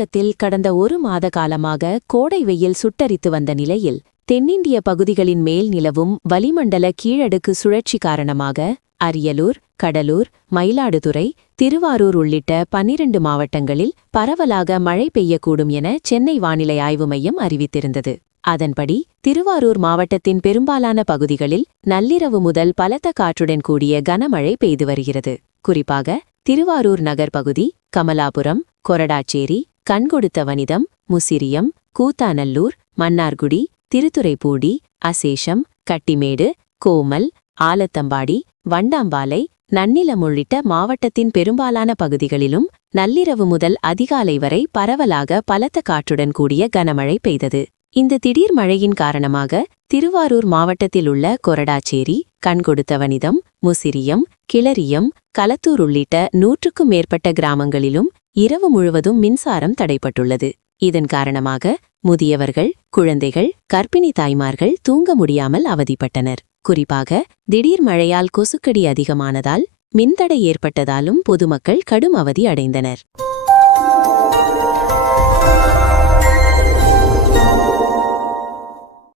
தமிழகத்தில் கடந்த ஒரு மாத காலமாக கோடை வெயில் சுட்டரித்து வந்த நிலையில் தென்னிந்திய பகுதிகளின் மேல் நிலவும் வளிமண்டல கீழடுக்கு சுழற்சி காரணமாக அரியலூர், கடலூர், மயிலாடுதுறை, திருவாரூர் உள்ளிட்ட 12 மாவட்டங்களில் பரவலாக மழை பெய்யக்கூடும் என சென்னை வானிலை ஆய்வு மையம் அறிவித்திருந்தது. அதன்படி திருவாரூர் மாவட்டத்தின் பெரும்பாலான பகுதிகளில் நள்ளிரவு முதல் பலத்த காற்றுடன் கூடிய கனமழை பெய்து வருகிறது. குறிப்பாக திருவாரூர் நகர் பகுதி, கமலாபுரம், கொரடாச்சேரி, கண்கொடுத்தவனிதம், முசிறியம், கூத்தாநல்லூர், மன்னார்குடி, திருத்துறைப்பூண்டி, அசேஷம், கட்டிமேடு, கோமல், ஆலத்தம்பாடி, வண்டாம்பாலை, நன்னிலம் உள்ளிட்ட மாவட்டத்தின் பெரும்பாலான பகுதிகளிலும் நள்ளிரவு முதல் அதிகாலை வரை பரவலாக பலத்த காற்றுடன் கூடிய கனமழை பெய்தது. இந்த திடீர் மழையின் காரணமாக திருவாரூர் மாவட்டத்தில் உள்ள கொரடாச்சேரி, கண்கொடுத்தவனிதம், முசிறியம், கிளரியம், களத்தூர் உள்ளிட்ட 100க்கும் மேற்பட்ட கிராமங்களிலும் இரவு முழுவதும் மின்சாரம் தடைப்பட்டுள்ளது. இதன் காரணமாக முதியவர்கள், குழந்தைகள், கர்ப்பிணி தாய்மார்கள் தூங்க முடியாமல் அவதிப்பட்டனர். குறிப்பாக திடீர் மழையால் கொசுக்கடி அதிகமானதால் மின்தடை ஏற்பட்டதாலும் பொதுமக்கள் கடும் அவதி அடைந்தனர்.